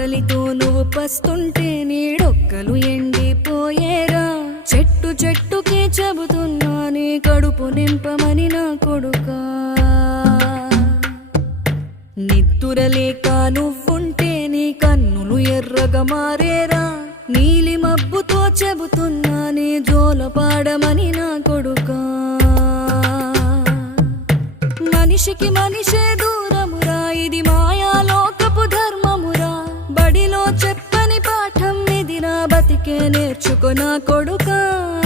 ఆకలితో నువ్వు పస్తుంటే నీడొక్కలు ఎండిపోయేరా. చెట్టు చెట్టుకే చెబుతున్నా నీ కడుపు నింపమని నా కొడుకా. నిద్దురలేక నువ్వుంటే నీ కన్నులు ఎర్రగా మారేరా. నీలి మబ్బుతో చెబుతున్నా నీ జోలపాడమని నా కొడుకా. మనిషికి మనిషే దూరమురా, ఇది మాయాలోకపు ధర్మమురా. బడిలో చెప్పని పాఠం ఇదిరా, బతికే నేర్చుకో నా కొడుకా.